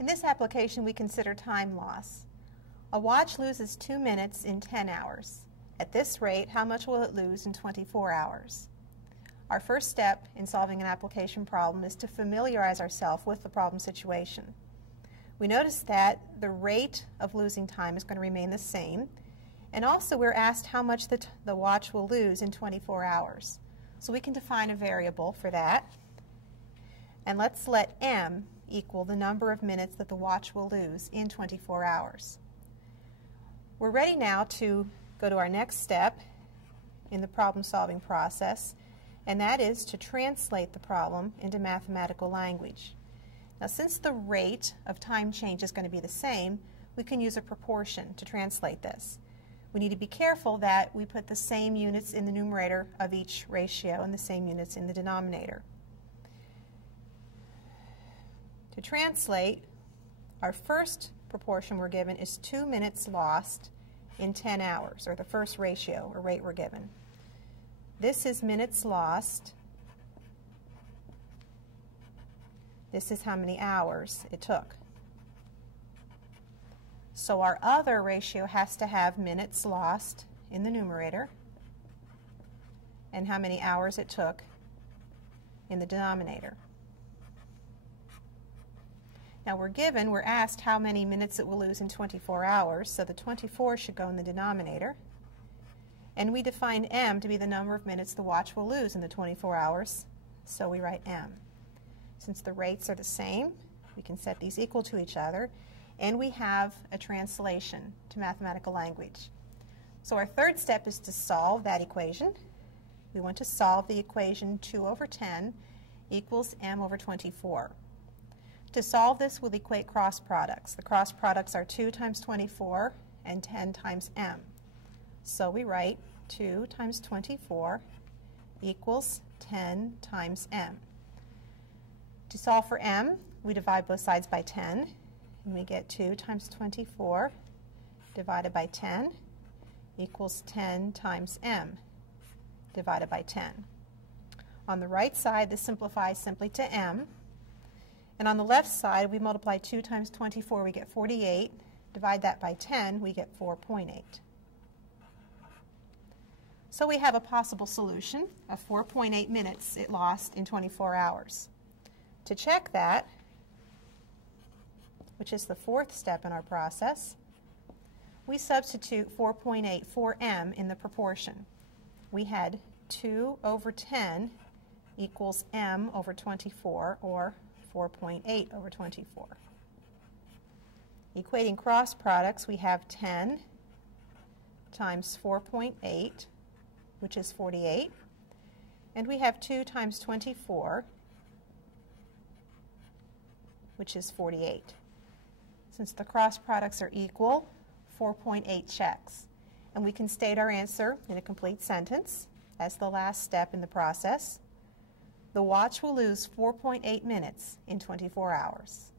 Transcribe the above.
In this application, we consider time loss. A watch loses 2 minutes in 10 hours. At this rate, how much will it lose in 24 hours? Our first step in solving an application problem is to familiarize ourselves with the problem situation. We notice that the rate of losing time is going to remain the same, and also we're asked how much the watch will lose in 24 hours. So we can define a variable for that, and let's let m equal the number of minutes that the watch will lose in 24 hours. We're ready now to go to our next step in the problem-solving process, and that is to translate the problem into mathematical language. Now, since the rate of time change is going to be the same, we can use a proportion to translate this. We need to be careful that we put the same units in the numerator of each ratio and the same units in the denominator. To translate, our first proportion we're given is 2 minutes lost in 10 hours, or the first ratio or rate we're given. This is minutes lost. This is how many hours it took. So our other ratio has to have minutes lost in the numerator and how many hours it took in the denominator. Now we're asked how many minutes it will lose in 24 hours, so the 24 should go in the denominator. And we define m to be the number of minutes the watch will lose in the 24 hours, so we write m. Since the rates are the same, we can set these equal to each other, and we have a translation to mathematical language. So our third step is to solve that equation. We want to solve the equation 2 over 10 equals m over 24. To solve this, we'll equate cross products. The cross products are 2 times 24 and 10 times m. So we write 2 times 24 equals 10 times m. To solve for m, we divide both sides by 10, and we get 2 times 24 divided by 10 equals 10 times m divided by 10. On the right side, this simplifies simply to m. And on the left side, we multiply 2 times 24, we get 48. Divide that by 10, we get 4.8. So we have a possible solution of 4.8 minutes it lost in 24 hours. To check that, which is the fourth step in our process, we substitute 4.8 for m in the proportion. We had 2 over 10 equals m over 24, or 4.8 over 24. Equating cross products, we have 10 times 4.8, which is 48, and we have 2 times 24, which is 48. Since the cross products are equal, 4.8 checks. And we can state our answer in a complete sentence as the last step in the process. The watch will lose 4.8 minutes in 24 hours.